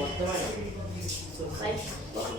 বর্তমানে কোথায় বলো?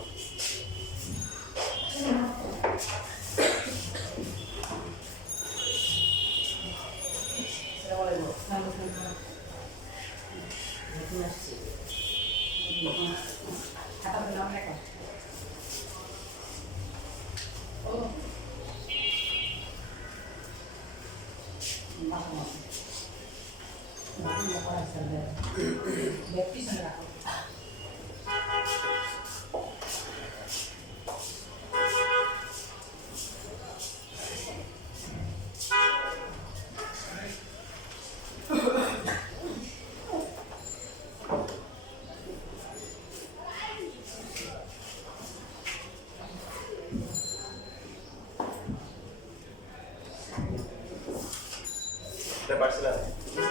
পারছিলাম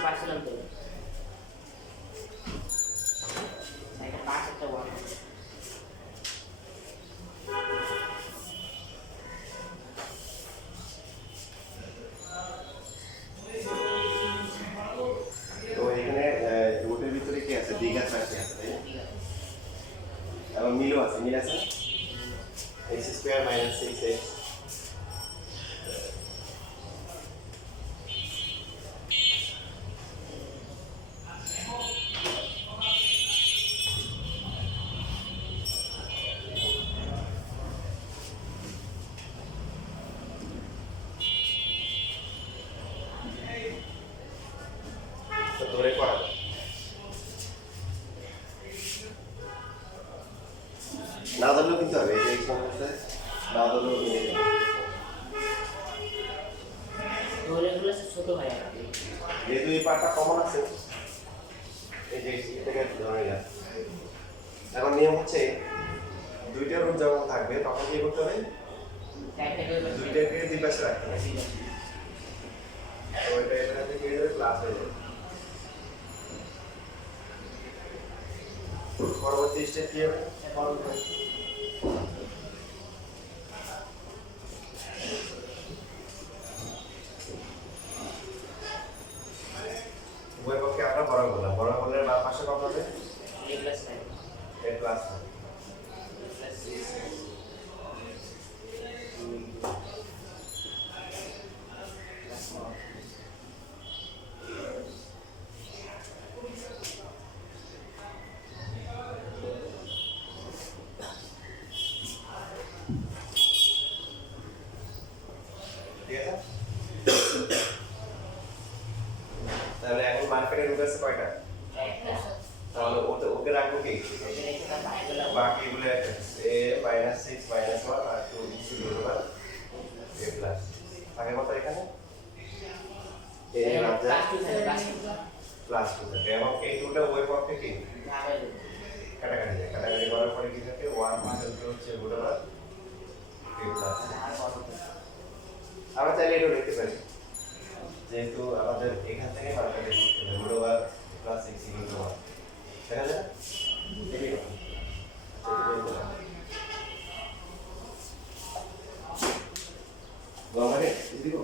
পারছিলাম তো একটা পাঁচ একটা ওয়ান তো এখানে ওটার ভিতরে কি আছে দিঘা আছে তাই না? এবং মিলও আছে, মিল আছে x স্কয়ার মাইনাস 6x ধরে করা যায়। না ধরলেও কিন্তু হবে, এই যে এই সমস্যায় না ধরলেও দৌড়েগুলো ছোট হয় আর কি। যেহেতু এই পার্টটা কমন আছে এই যে এটাকে ধরে না। এখন নিয়ম হচ্ছে দুইটা রুট যখন থাকবে তখন কি করতে হবে, দুইটাকে দুই পাশে রাখতে হবে। তো এটা এটা থেকে ক্লাস হয়ে যাবে। পরবর্তী স্টেপ কি হবে, উভয় পক্ষে আমরা বড় বললাম, বড় বললে বাম পাশে কত হবে a plus 9 a plus plus 6 ঠিক আছে। তাহলে এখন মার্কেটে রুট আছে কয়টা, তাহলে ওকে রাখবো কি বাকিগুলো a মাইনাস 6 মাইনাস 1 আর 2 ইকুয়াল টু a প্লাস আগে কত এখানে a প্লাস 2 থাকে এবং এই দুটো ওই পক্ষে কি কাটাকাটি যায়, কাটাকাটি করার পরে কি থাকে 1 ইকুয়াল হচ্ছে রুট ওভার a প্লাস। আমরা চাইলে এটা লিখতে পারি যেহেতু আমাদের এখান থেকে মার্কেটে করতে হবে root over plus 6 equal to 1 দেখা যায় দেখি গমারে দিব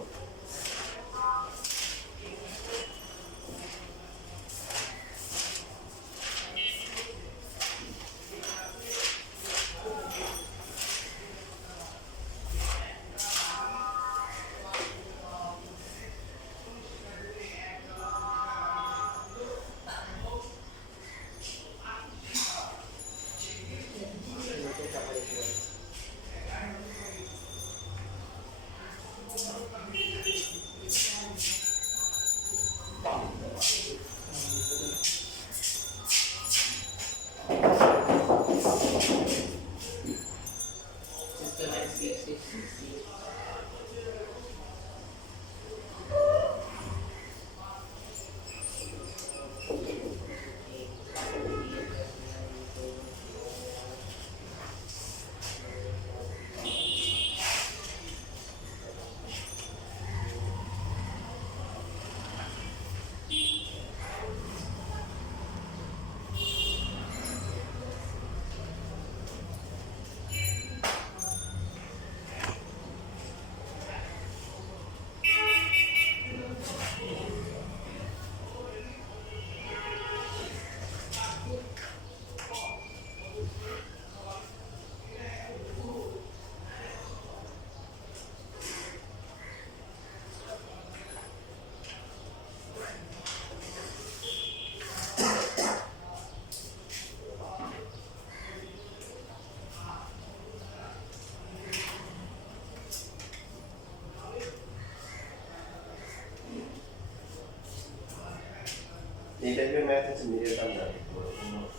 হচ্ছে মিডিয়ার টার্ম যাবে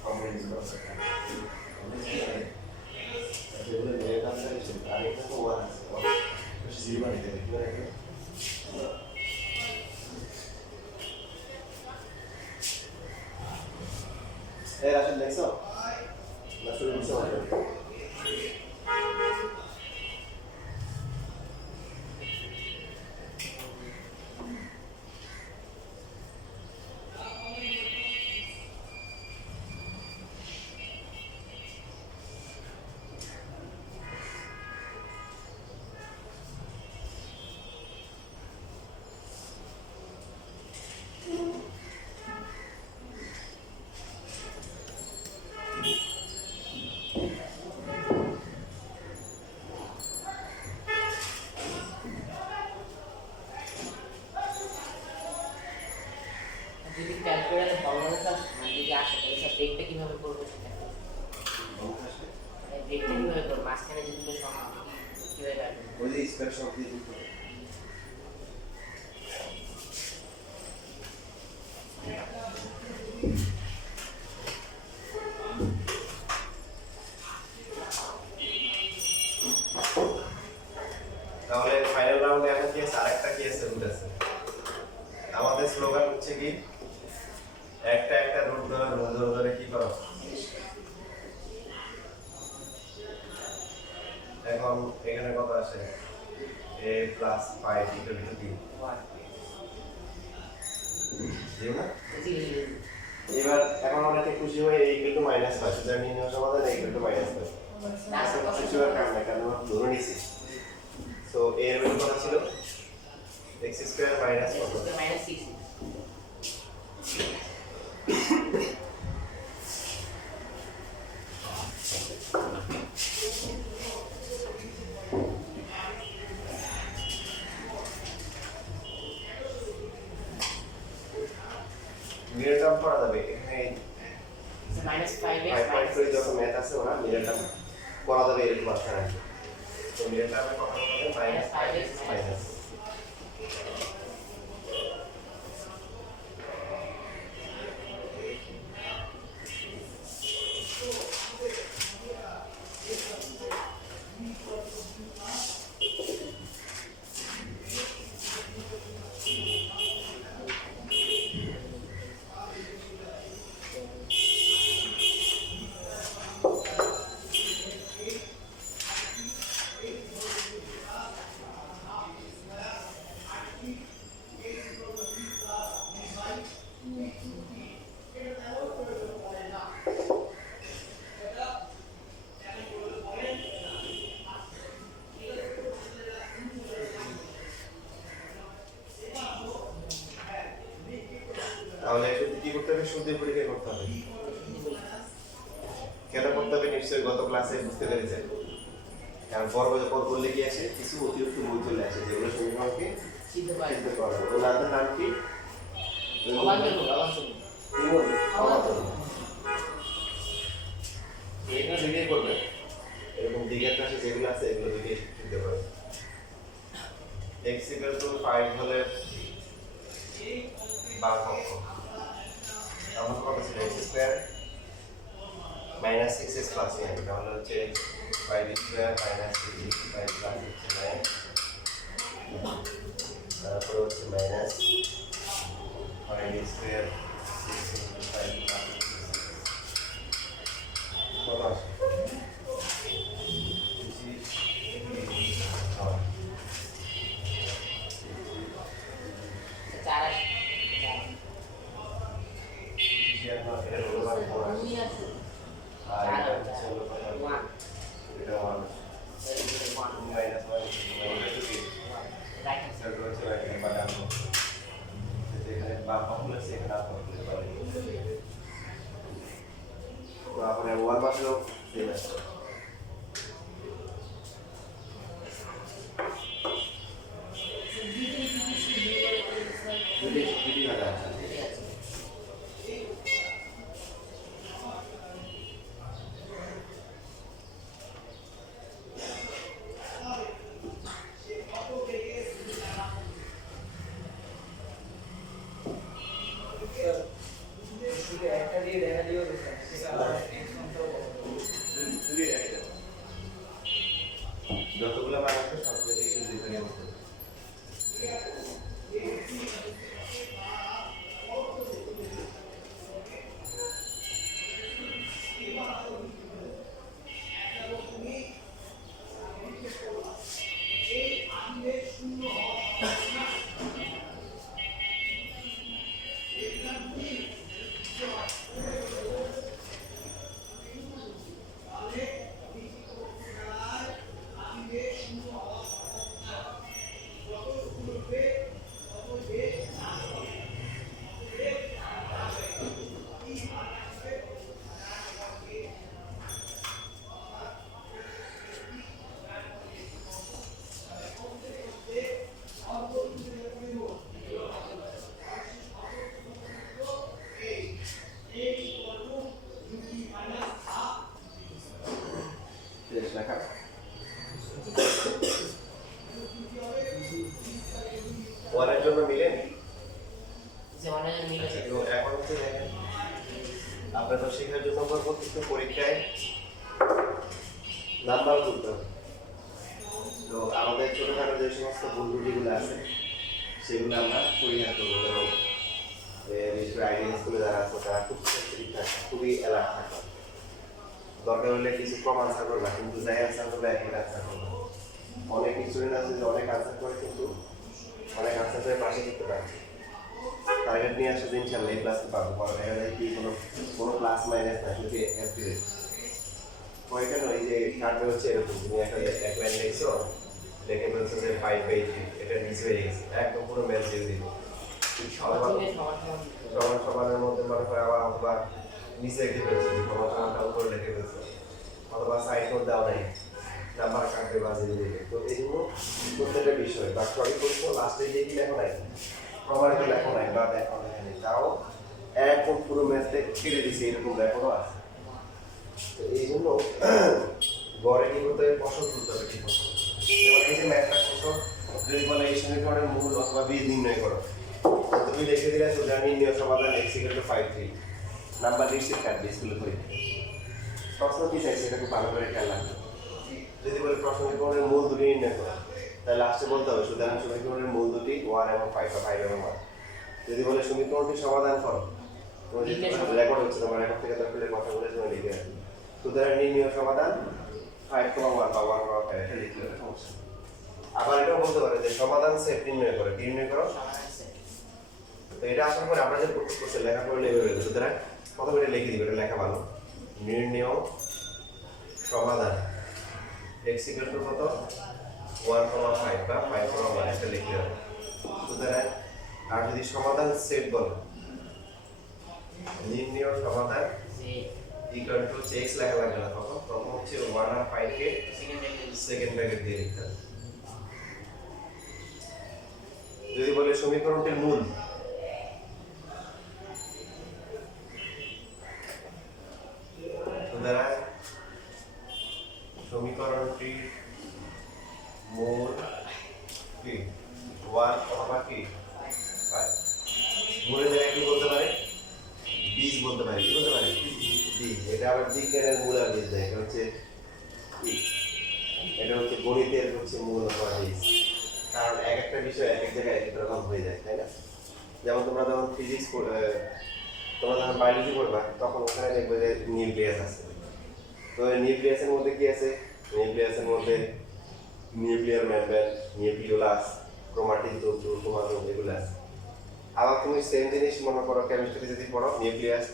কমন ইউজ করা যায় যেগুলো মিডিয়ার টার্ম যাবে সেটা আর এটা তো ওয়ান আছে বেশি জিরো বাড়িতে দেবে কি বলে এর আসলে দেখছো না শুরু করছো যদি ক্যালকুলেটরে ফর্মুলা স্যার মানে যদি আসে তাহলে স্যার ব্রেকটা কিভাবে করবো সেটা মানে ব্রেকটা কিভাবে করবো মাঝখানে যে দুটো সংখ্যা কিভাবে রাখবো ওই যে স্কয়ার শব্দ দিয়ে যুক্ত করে তাহলে ফাইনাল রাউন্ডে এখন কি আছে আরেকটা কি আছে রুট আছে আমাদের স্লোগান হচ্ছে কি একটা একটা রুট ধরে কি করো এখন এখানে কত আসে a plus 5 equal to b দিও না এবার এখন আমরা কি খুশি হই a ইকুয়াল টু মাইনাস 5 সুতরাং নির্ণয় সমাধান a ইকুয়াল টু মাইনাস 5 তারপর খুশি হওয়ার কারণ নাই কারণ আমরা ধরে নিছি সো a এর ভ্যালু কত ছিল x স্কয়ার মাইনাস কত মাইনাস 6 মিরর টার্ম করা যাবে এখানে মাইনাস 5x 5 করে যখন ম্যাথ আছে ওরা মিরর টার্ম করা যাবে এরকম মাত্রা রাখবে তো মিরর টার্মে কত হবে মাইনাস 5x মাইনাস তাহলে শুধু কি করতে হবে শুদ্ধি পরীক্ষা করতে হবে কেন করতে হবে নিশ্চয়ই গত ক্লাসে বুঝতে পেরেছেন কারণ পর্ব যখন করলে কি আসে কিছু অতিরিক্ত বই চলে আসে যেগুলো সমীকরণকে সিদ্ধ করা হবে ওনাদের নাম কি এখানে দিকেই করবে এরকম দিকের পাশে যেগুলো আছে এগুলো দিকে দিতে পারবে x equal to 5 হলে বাম পক্ষ আমার কত ছিল x square minus 6x plus n তাহলে হচ্ছে 5 স্কয়ার মাইনাস 6x 5 প্লাস হচ্ছে 9 তারপর হচ্ছে মাইনাস 5 স্কয়ার 6 5 প্লাস কত আসে આપણે વન માં લો બીડી વાળા লেখা ওয়ানের জন্য মিলেন যেমন মিলে তো এখন হচ্ছে দেখেন আপনার তো শিক্ষার জন্য প্রত্যেকটা পরীক্ষায় নাম্বার তুলতে হবে। তো আমাদের ছোটখাটো যে সমস্ত ভুল ত্রুটিগুলো আছে সেগুলো আমরা পরিহার করবো এবং বিশেষ করে আইডিয়াল স্কুলে যারা আছে তারা খুব সেন্সিটিভ থাকে, খুবই অ্যালার্ট থাকে। দরকার হলে কিছু কম আনসার করবে না, কিন্তু যাই আনসার করবে একই আনসার করবে। অনেক স্টুডেন্ট আছে যে অনেক আনসার করে কিন্তু অনেক আনসার করে পাশে করতে পারে। টার্গেট নিয়ে আসলে ইনশাল্লাহ এই ক্লাসে পাবো। পরে দেখা যায় কি কোনো প্লাস মাইনাস না, শুধু অ্যাপ্রিলেট পয়েন্ট নয় যে কাটবে হচ্ছে এরকম তুমি একটা লাইন লিখছো লিখে বলছো যে 5/3 এটা নিচে হয়ে গেছে একদম পুরো ম্যাচ দিয়ে দিল সবার মধ্যে মনে হয় আবার অথবা নিচে লিখে ফেলছে সমানটা উপরে লিখে ফেলছে অথবা সাইড নোট দেওয়া নাই নাম্বার কাটবে বাজে দিবে। তো এইগুলো প্রত্যেকটা বিষয় বা সরি করছো লাস্টে যে কি লেখা নাই প্রমাণিত লেখা নাই বা লেখা নেই তাও একদম পুরো ম্যাচটা কেটে দিছে এরকম লেখানো আছে। তো এই জন্য গড়ে কি করতে হবে ফসল তুলতে হবে ঠিক মতো। যেমন এই যে ম্যাথটা ফসল যদি বলে এই সমীকরণের মূল অথবা বীজ নির্ণয় করো তুমি লিখে দিলে সুতরাং নির্ণয় সমাধান x = 5/3 নাম্বার রিসিট কাটবে স্কুলে করে। প্রশ্ন কি চাইছে এটা খুব ভালো করে খেয়াল রাখবে। যদি বলে প্রশ্ন সমীকরণের মূল দুটি নির্ণয় করো তাহলে লাস্টে বলতে হবে সুতরাং সমীকরণের মূল দুটি 1 এবং 5 বা 5 এবং 1। যদি বলে সমীকরণটি সমাধান করো রেকর্ড হচ্ছে তোমার রেকর্ড থেকে তারপরে কথা বলে তুমি লিখে রাখবে সুতরাং নির্ণয় সমাধান 5,1 বা 1,5 এটা লিখলে সমস্যা। আবার এটাও বলতে পারে যে সমাধান সেট নির্ণয় করে নির্ণয় করো। তো এটা আসার পরে আমরা যে করতে লেখা করলে এভাবে সুতরাং প্রথমে এটা লিখে দিবে, এটা লেখা ভালো। নির্ণয় সমাধান x = কত 1,5 বা 5,1 এটা লিখে হবে। সুতরাং আর যদি সমাধান সেট বলো নির্ণয় সমাধান equal to x লেখা লাগবে না, তখন প্রথম হচ্ছে 1 আর 5 কে সেকেন্ড ব্র্যাকেট দিয়ে লিখতে হবে। যদি বলে সমীকরণটির মূল সুতরাং সমীকরণটির মূল কি 1 অথবা কি 5 মূলের জায়গায় কি বলতে পারে বীজ বলতে পারে, কি বলতে পারে বীজ। এটা আবার বিজ্ঞানের মূল আর বীজ দেয়, এটা হচ্ছে কি এটা হচ্ছে গণিতের হচ্ছে মূল অথবা বীজ। কারণ এক একটা বিষয় এক এক জায়গায় এক এক রকম হয়ে যায়, তাই না? যেমন তোমরা যখন ফিজিক্স তোমরা যখন বায়োলজি পড়বা তখন ওখানে দেখবে যে নিউক্লিয়াস আছে। তো নিউক্লিয়াসের মধ্যে কি আছে? নিউক্লিয়াসের মধ্যে নিউক্লিয়ার মেমব্রেন, নিউক্লিওলাস, ক্রোমাটিন তন্তু, ক্রোমোজোম এগুলো আছে। আবার তুমি সেম জিনিস মনে করো কেমিস্ট্রি যদি পড়ো নিউক্লিয়াস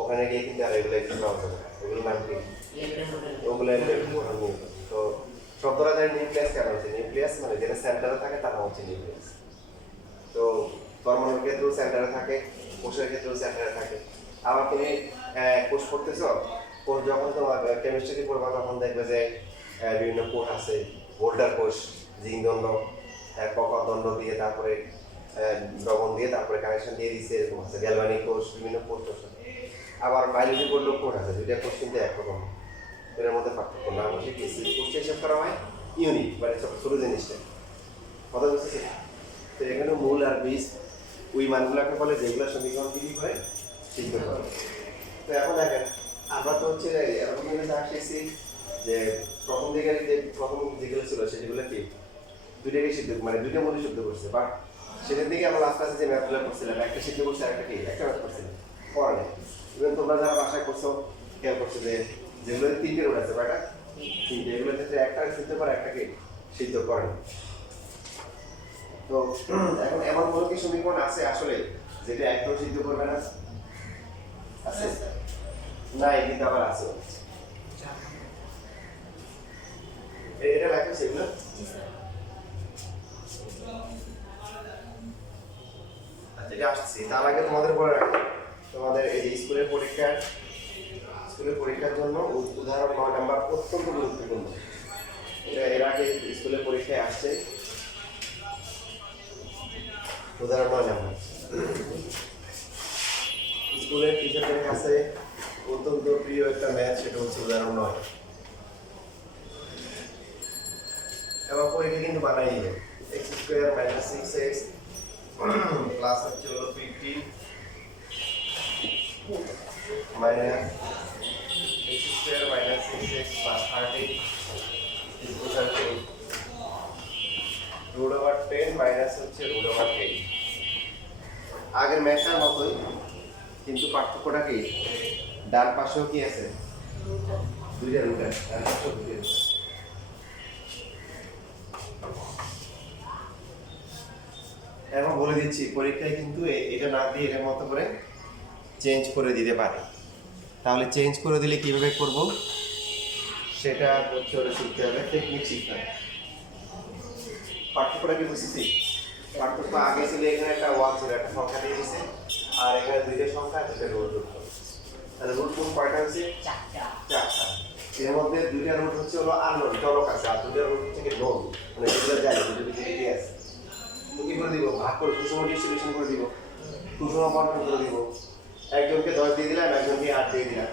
ওখানে গিয়ে কিন্তু আর এগুলো একটু পাওয়া যাবে, ওগুলো নাম কি ওগুলো তো শব্দটা জানি নিউক্লিয়াস কেন হচ্ছে নিউক্লিয়াস মানে যেটা সেন্টারে থাকে তার নাম হচ্ছে নিউক্লিয়াস। তো ধর্মের ক্ষেত্রেও সেন্টারে থাকে, কোষের ক্ষেত্রেও সেন্টারে থাকে। আবার তুমি কোষ পড়তেছো, কোষ যখন তোমার কেমিস্ট্রি পড়বা তখন দেখবে যে বিভিন্ন কোষ আছে, বোল্ডার কোষ, জিঙ্ক দণ্ড, কপার দণ্ড দিয়ে তারপরে দ্রবণ দিয়ে তারপরে কানেকশন দিয়ে দিচ্ছে এরকম আছে, গ্যালভানিক কোষ, বিভিন্ন কোষ আছে। আবার বায়োলজি পড়লেও কোষ আছে, দুইটা কোষ কিন্তু একরকম, এর মধ্যে পার্থক্য না বসে কি কোষটা হিসাব করা হয় ইউনিট মানে ছোট জিনিসটা কথা বুঝতেছি। তো এখানে মূল আর বীজ ওই মানগুলোকে বলে যেগুলো সমীকরণ তৈরি করে ঠিক করে। তো এখন দেখেন আমরা তো হচ্ছে এরকম জিনিস আসছি যে প্রথম দিকে যে প্রথম যেগুলো ছিল সেগুলো কি দুইটাকে সিদ্ধ মানে দুইটা মূল্য সিদ্ধ করছে, বাট সেখান থেকে আমরা লাস্ট ক্লাসে যে ম্যাথগুলো করছিলাম একটা সিদ্ধ করছে আর একটা কি একটা ম্যাথ করছিলাম পরে নেই। ইভেন তোমরা যারা বাসায় করছো খেয়াল করছো যে যেগুলো তিনটে রুট আছে কয়টা তিনটে এগুলোর ক্ষেত্রে একটা সিদ্ধ করে একটাকে সিদ্ধ করেন তো এখন এমন কোনো কি সমীকরণ আছে আসলে যেটা একটাও সিদ্ধ করবে না আছে না এই কিন্তু আবার আছে এটা লেখা সেগুলো আচ্ছা এটা আসছে তার আগে তোমাদের বলে রাখি তোমাদের এই যে স্কুলের পরীক্ষার জন্য উদাহরণ 9 নাম্বার অত্যন্ত গুরুত্বপূর্ণ এটা এর আগে স্কুলের পরীক্ষায় আসছে উদাহরণ 9 নাম্বার স্কুলের টিচারদের কাছে অত্যন্ত প্রিয় একটা ম্যাথ সেটা হচ্ছে উদাহরণ 9 এবং পরীক্ষা কিন্তু বানাই দিবে x² - 6x প্লাস হচ্ছে হলো 15 minus x² - 6x plus 30 is equal to √10 minus হচ্ছে √10 আগের ম্যাথটার মতোই কিন্তু পার্থক্যটা কি ডান পাশেও কি আছে দুইটা রুট আছে ডান পাশেও দুইটা রুট আছে এখন বলে দিচ্ছি পরীক্ষায় কিন্তু এটা না দিয়ে এর মতো করে চেঞ্জ করে দিতে পারে তাহলে চেঞ্জ করে দিলে কিভাবে করব সেটা হচ্ছে ওরা শিখতে হবে টেকনিক শিখতে হবে পার্থক্যটা কি বুঝেছি পার্থক্য আগে ছিল এখানে একটা ওয়ান ছিল একটা সংখ্যা দিয়ে দিয়েছে আর এখানে দুইটা সংখ্যা দুইটা রুট যোগ করবে তাহলে রুট কোন কয়টা হচ্ছে চারটা এর মধ্যে দুইটা রুট হচ্ছে হলো আননোন চলক আছে আর দুইটা রুট হচ্ছে কি নোন মানে যেগুলো যায় দুটো ভিতরে আছে তো কি করে দিব ভাগ করে সুষম ডিস্ট্রিবিউশন করে দিব সুষম বন্টন করে দিব একজনকে 10 দিয়ে দিলাম একজনকে 8 দিয়ে দিলাম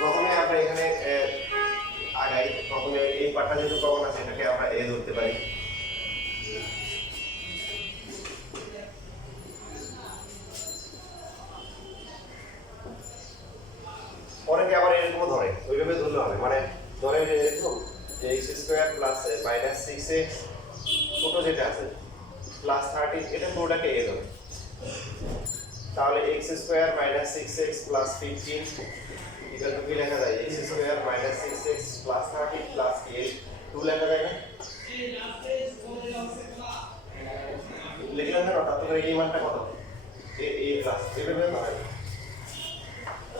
প্রথমে আমরা এখানে আগাই প্রথমে এই পার্টটা যেহেতু কমন আছে এটাকে আমরা এ ধরতে পারি অনেকে আবার এরকম ধরে ওইভাবে ধরলে হবে মানে ধরে এরকম যে x² + -6x ছোট যেটা আছে প্লাস 30 এটা পুরোটাকে এ ধরে তাহলে x² - 6x plus 15 এটা তো কি লেখা যায় x² - 6x plus 30 plus 8 2 লেখা যায় না লিখলাম না তাহলে এই মানটা কত a প্লাস এভাবে হয়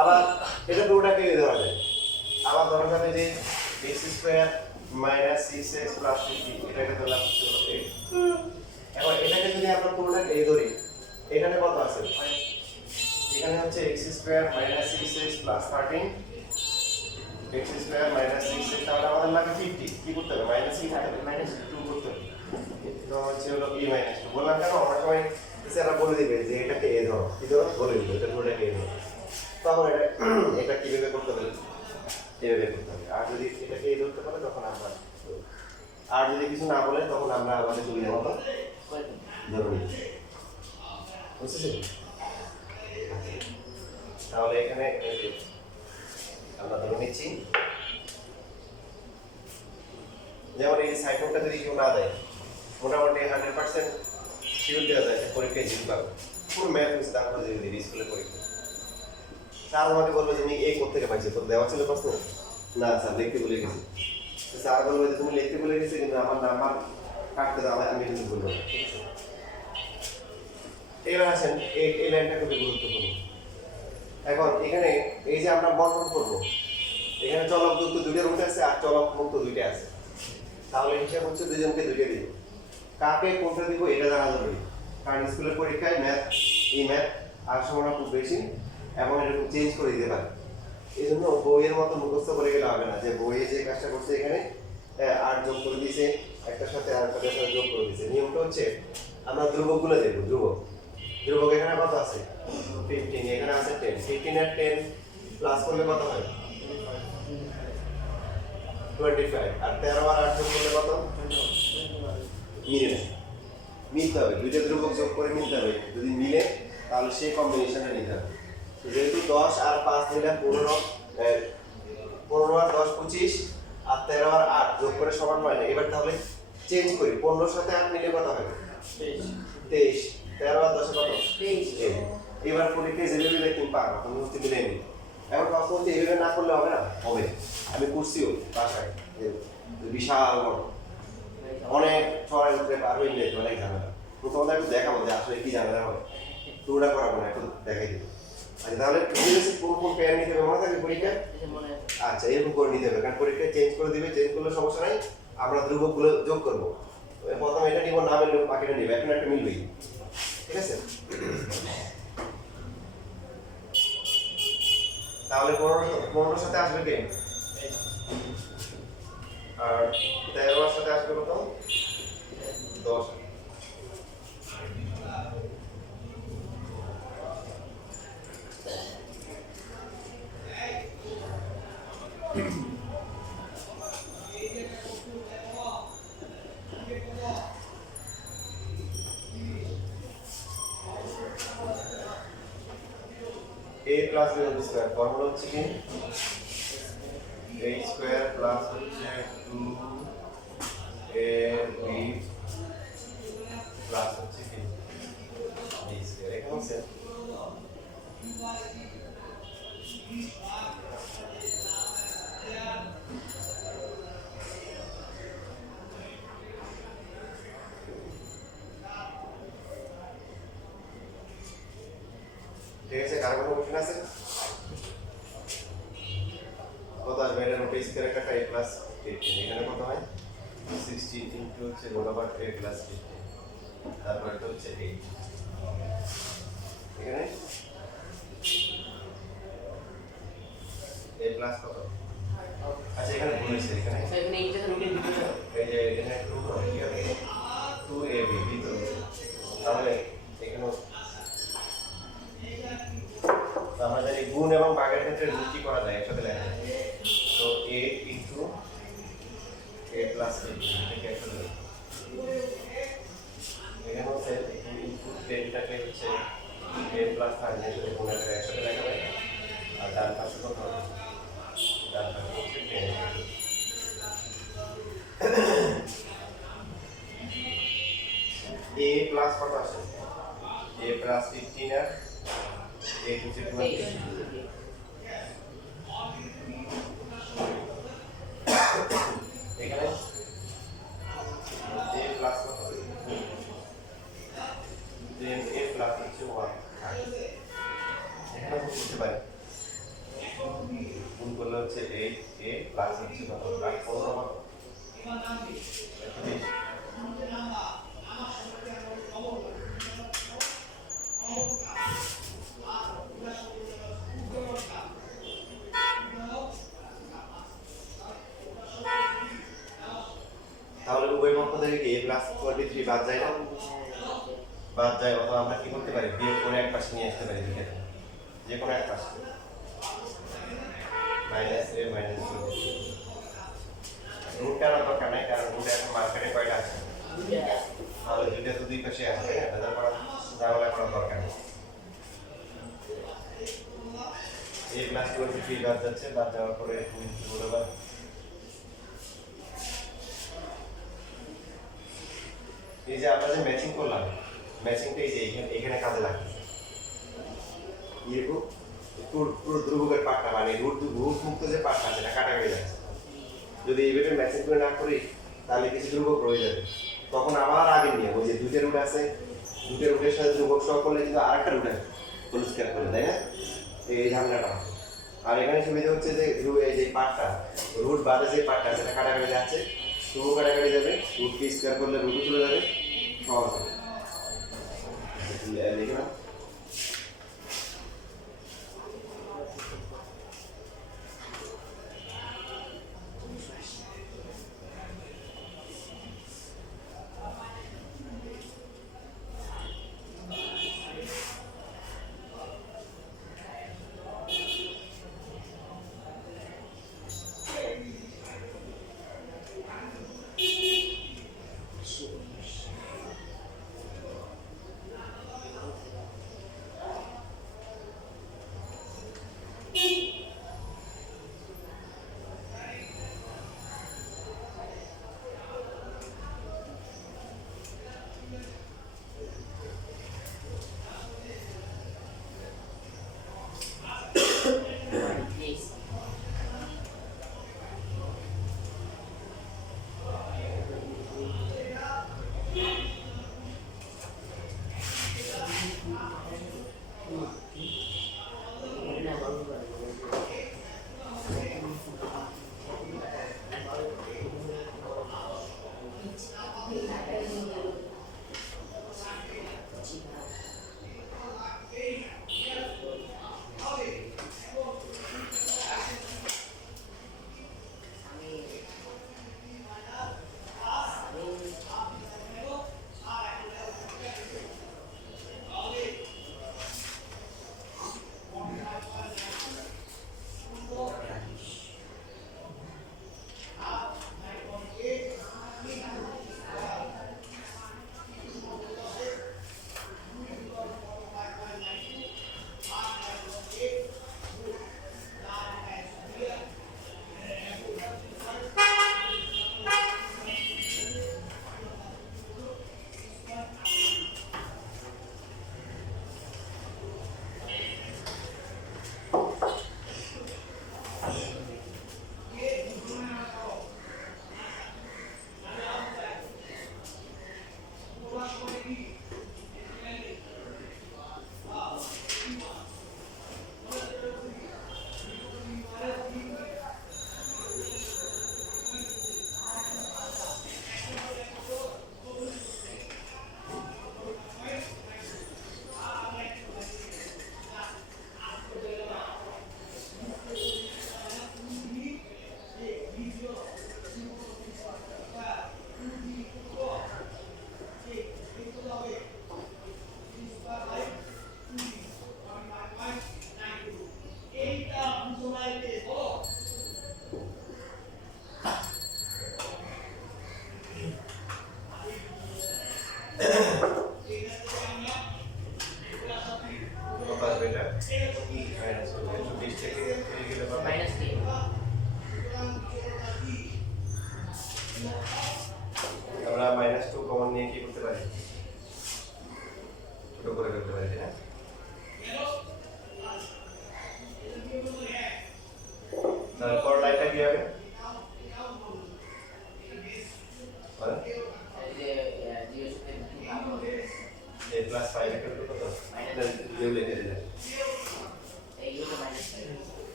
আবার এটা পুরোটাকে এ ধরা যায় আবার ধরা যাবে যে x² - 6x plus 15 এটাকে ধরলাম হচ্ছে 8 এখন এটাকে যদি আমরা পুরোটাকে এ ধরি এখানে কত আছে এখানে হচ্ছে x² - 6x plus 13 x² - 6x তাহলে আমাদের লাগে 50 কি করতে হবে মাইনাস কি করতে হবে মাইনাস 2 করতে হবে তো হচ্ছে হলো e - 2 বললাম কেন অনেক সময় স্যাররা বলে দিবে যে এটাকে এ ধরো কি ধরো বলে দিবে এটা পুরোটাকে এ ধরো তখন এটা কিভাবে করতে হবে এভাবে করতে হবে আর যদি এটাকে এ ধরতে পারে তখন আমরা আর যদি কিছু না বলে তখন আমরা আমাদের সুবিধা মতো ধরে নিই বুঝছেন তাহলে এখানে আমরা ধরে নিচ্ছি যেমন এই সাইফনটা যদি কেউ না দেয় মোটামুটি 100% শিওর দেওয়া যায় পরীক্ষায় জিত পাবে পুরো ম্যাথ হচ্ছে তারপরে যদি দিবি স্কুলে পরীক্ষা স্যার আমাকে বলবে যে তুমি এই কোথেকে পাইছো তোর দেওয়া ছিল প্রশ্ন না স্যার লিখতে ভুলে গেছি স্যার বলবে যে তুমি লিখতে ভুলে গেছো কিন্তু আমার নাম্বার কাটতে দাও আমি কিন্তু ভুলবো না ঠিক আছে এবার আসেন এই লাইনটা খুবই গুরুত্বপূর্ণ এখন এখানে এই যে আমরা বর্ণন করব এখানে চলক যুক্ত দুইটা রুট আছে আর চলক মুক্ত দুইটা আছে তাহলে হিসাব হচ্ছে দুইজনকে দুইটা দিব কাকে কোনটা দিব এটা জানা জরুরি কারণ স্কুলের পরীক্ষায় এই ম্যাথ আর সময়টা খুব বেশি এবং এরকম চেঞ্জ করে দিতে পারে এই জন্য বইয়ের মতো মুখস্থ করে গেলে হবে না যে বইয়ে যে কাজটা করছে এখানে 8 যোগ করে দিয়েছে একটার সাথে আরেকটার সাথে যোগ করে দিয়েছে নিয়মটা হচ্ছে আমরা ধ্রুবকগুলো দেব ধ্রুবক এখানে কত আছে 15 এখানে আছে 10 15 আর 10 প্লাস করলে কত হয় 25 আর 13 আর 8 যোগ করলে কত মিলতে হবে দুইটা ধ্রুবক যোগ করে মিলতে হবে যদি মিলে তাহলে সেই কম্বিনেশনটা নিতে হবে যেহেতু 10 আর 5 মিলে 15 আর 10 25 আর 13 আর 8 যোগ করে সমান হয় না এবার তাহলে চেঞ্জ করি 15 এর সাথে 8 মিলে কত হবে 23 13 আর 10 কত 23 এবার পরীক্ষায় যেভাবে লিখতে পারো তুমি হচ্ছে মিলে নিই হচ্ছে এইভাবে না করলে হবে না, হবে। আমি করছিও বাসায়, বিশাল বড় অনেক ছড়াই উঠতে পারবে, ইংরেজি অনেক ঝামেলা। তো তোমাদের একটু দেখাবো যে আসলে কি ঝামেলা হয়, তোমরা করাবো না, একটু দেখাই দিবো। আচ্ছা তাহলে ইংরেজি কোন কোন পেয়ার নিতে হবে মনে থাকবে পরীক্ষা? আচ্ছা এরকম করে নিতে হবে, কারণ পরীক্ষায় চেঞ্জ করে দিবে, চেঞ্জ করলে সমস্যা নাই, আমরা ধ্রুবকগুলো যোগ করবো। প্রথমে এটা নিব, না মিললে বাকিটা নিবে, এখন একটা মিলবেই, ঠিক আছে? তাহলে 15 সাথে আসবে কে? আর 13 সাথে আসবে কত? 10। a plus b whole square formula হচ্ছে কি a স্কয়ার প্লাস হচ্ছে 2ab প্লাস হচ্ছে কি b স্কয়ার। এখানে হচ্ছে ঠিক আছে, কার কোনো কোশ্চেন আছে? কত আসবে এটা? রুট স্কয়ার একটা a প্লাস 15, এখানে কত হয় 16 ইনটু হচ্ছে রুট ওভার a প্লাস 15, তারপর এটা হচ্ছে 8, এখানে a প্লাস কত? আচ্ছা এখানে ভুল হয়েছে, এখানে এই যে এখানে 2 হবে, কি হবে 2ab ভিতর, তাহলে এখানে তো আমরা জানি গুণ এবং ভাগের ক্ষেত্রে রুট কি করা যায়, একসাথে লেখা যায়। তো 8 ইনটু a প্লাস 15 থেকে একসাথে লেখা, এখানে হচ্ছে 2 ইনটু 10 টাকে হচ্ছে a প্লাস 5 এর সাথে গুণ করে একসাথে লেখা যায়। আর ডান পাশে কত হবে? ডান পাশে হচ্ছে 10। a প্লাস কত আসে? a প্লাস 15 আর a হচ্ছে 20, এখানে a প্লাস কত? দেন a প্লাস হচ্ছে 1, এখানে বুঝতে পারি গুণ করলে হচ্ছে 8a প্লাস হচ্ছে কত? 15 কত? 120। তাহলে উভয় পক্ষ থেকে কি a প্লাস 23 বাদ যায় না? বাদ যায়, অথবা আমরা কি করতে পারি, বিয়োগ করে এক পাশে নিয়ে আসতে পারি, লিখে দেবো যে কোনো এক পাশে মাইনাস a মাইনাস 23। রুটটা আনার দরকার নাই, কারণ রুটে এখন মার্কেটে কয়টা আছে? তাহলে দুইটা তো দুই পাশে আসবে, ভেজাল করা ঝামেলা করার দরকার নেই। a প্লাস 23 বাদ যাচ্ছে, বাদ যাওয়ার পরে 2 ইনটু রুট ওভার, এই যে আমরা যে ম্যাচিং করলাম, ম্যাচিংটা এই যে এখানে কাজে লাগছে। এরকম পুরো ধ্রুবকের পার্টটা, মানে রুট মুক্ত যে পার্টটা সেটা কাটা হয়ে যাচ্ছে। যদি এইভাবে ম্যাচিং করে না করি তাহলে কিছু ধ্রুবক রয়ে যাবে, তখন আবার আগের নিয়ম, ওই যে দুইটা রুট আছে, দুইটা রুটের সাথে ধ্রুবক সহ করলে কিন্তু আরেকটা রুট আসবে হোল স্কয়ার করলে, তাই না? এই ঝামেলাটা। আর এখানে সুবিধা হচ্ছে যে এই যে পার্টটা, রুট বাদে যে পার্টটা সেটা কাটা হয়ে যাচ্ছে, ধ্রুবক কাটা হয়ে যাবে, রুটকে স্কয়ার করলে রুটও চলে যাবে, সহজ হবে। লিখে নাও।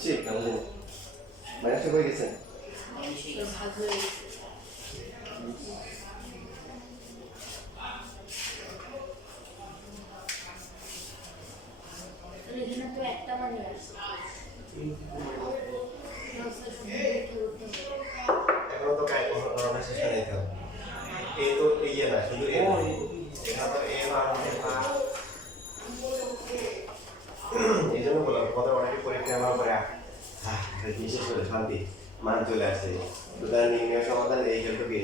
বুঝছি না বুঝিনি মাইনাসটা হয়ে গেছে ভাগ হয়ে গেছে। এখানে তো একটা মানে আছে। এখনো তো কাজ গণনা শেষ হয়ে যেতে হবে এ তো ইয়ে না শুধু এ না। এখানে তো এ আর এই জন্য বললাম তোমাদের অনেকে পরীক্ষা নেওয়ার পরে বিশেষ করে শান্তি মান চলে আসে সুতরাং নির্ণয় সমাধান এই গেল কি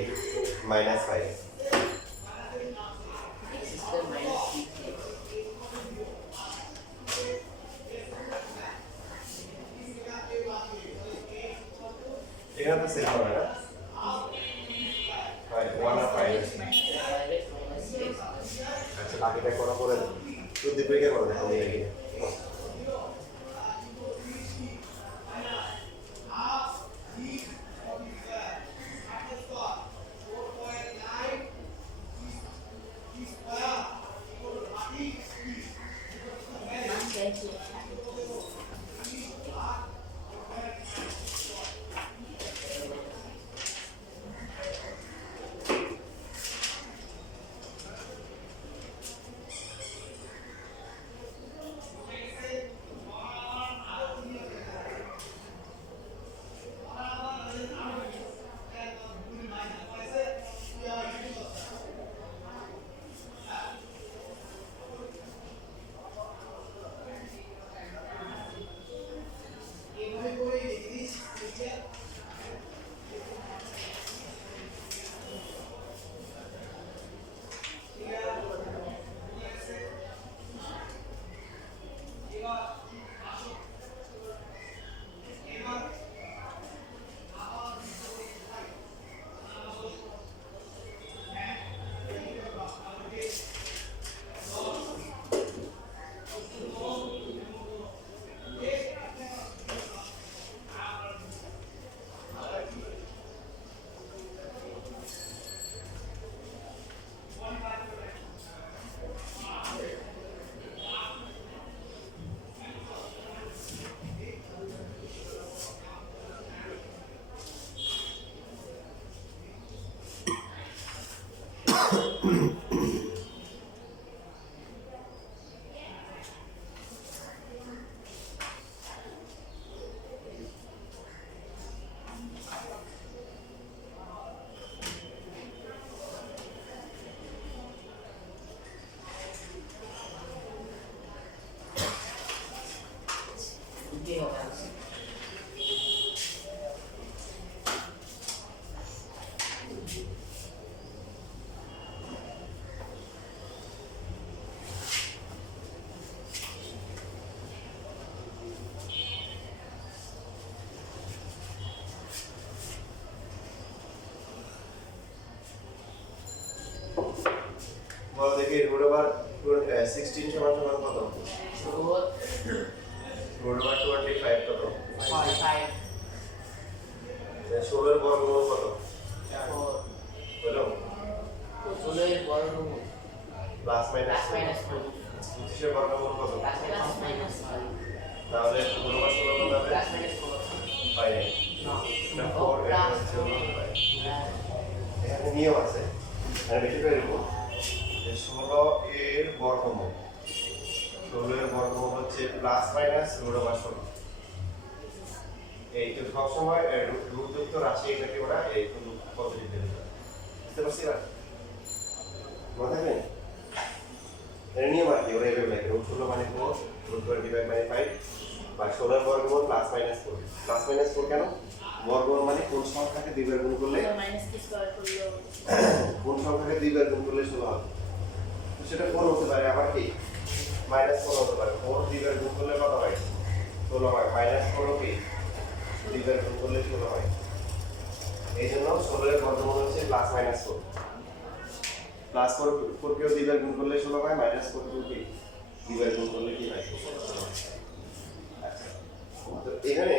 -5 সিস্টেম মাইনাস 3 এখানে তো সেম হবে না 1 আর 5 আচ্ছা বাকিটা কোনো করে তো দীপিকা করে দেখো দিয়ে কি দুটি হবে আছে বলো দেখি রুট ওভার 16 সমান সমান কত রোড রুট ওভার 25 কত 5 16 এর বর্গমূল কত 4 বলো 16 এর বর্গমূল প্লাস মাইনাস প্লাস মাইনাস 25 এর বর্গমূল কত প্লাস মাইনাস তাহলে রুট ওভার 16 কত হবে প্লাস মাইনাস 5 না 4 এর হচ্ছে 5 এখানে নিয়ম আছে আর বেশি করে লিখো যে 16 এর বর্গমূল 16 এর বর্গমূল হচ্ছে প্লাস মাইনাস রুট ওভার 16 এই তো সব সময় রুটযুক্ত রাশি এটাকে ওরা এই পদ্ধতিতে লিখে বুঝতে পারছি না মনে থাকবে এর নিয়ম আর কি ওরা এভাবে লেখে রুট 16 মানে 4 রুট 25 মানে 5 বা 16 এর বর্গমূল প্লাস মাইনাস 4 কেন বর্গমূল মানে কোন সংখ্যাকে দ্বিবার গুণ করলে মাইনাস কি স্কয়ার করলো কোন সংখ্যাকে দ্বিবার গুণ করলে 16 হবে তো সেটা 4 হতে পারে আবার কি -4 হতে পারে 4 দ্বিবার গুণ করলে কত হয় 16 হয় -4 কি দ্বিবার গুণ করলে 16 হয় এই জন্য 16 এর বর্গমূল হচ্ছে প্লাস মাইনাস 4 প্লাস 4 কেও দ্বিবার গুণ করলে 16 হয় -4 কেও কি দ্বিবার গুণ করলে কি হয় আচ্ছা তো এখানে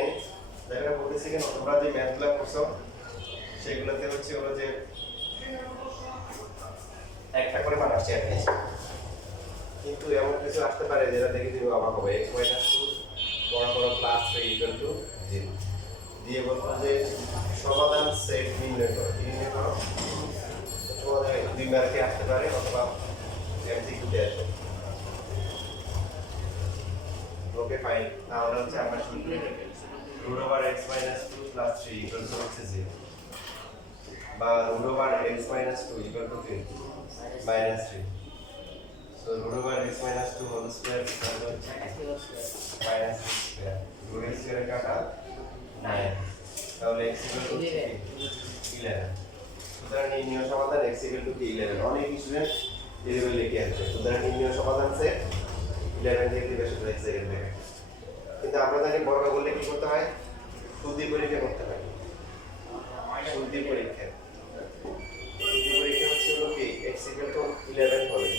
দেখা বলতেছি কেন তোমরা যে ম্যাথগুলো করছো সেগুলোতে হচ্ছে হলো যে একটা করে মান আসছে এখানে কিন্তু এমন কিছু আসতে পারে যেটা দেখে তুমি অবাক হবে x - 2 বড় বড় প্লাস 3 ইকুয়াল টু 0 দিয়ে বলবো যে সমাধান সেট নির্ণয় করো নির্ণয় করো তোমাদের 2 মার্কে আসতে পারে অথবা এমসিকিউতে আসে ওকে ফাইন তাহলে হচ্ছে আমরা শুরু করি root over x minus 2 plus 3 equal to হচ্ছে 0 বা root over x minus 2 equal to minus 3 so root over x minus 2 whole square equal to হচ্ছে minus 3 square root x square কাটা 9 তাহলে x equal to 11 সুতরাং নির্ণয় সমাধান x equal to 11 অনেক student variable লিখে আছে সুতরাং নির্ণয় সমাধান সেট 11 থেকে বেশি করে সেকেন্ড থেকে কিন্তু আমরা জানি বর্গ করলে কি করতে হয় শুদ্ধি পরীক্ষা করতে হয় শুদ্ধি পরীক্ষা হচ্ছে হলো কি x equal to 11 হবে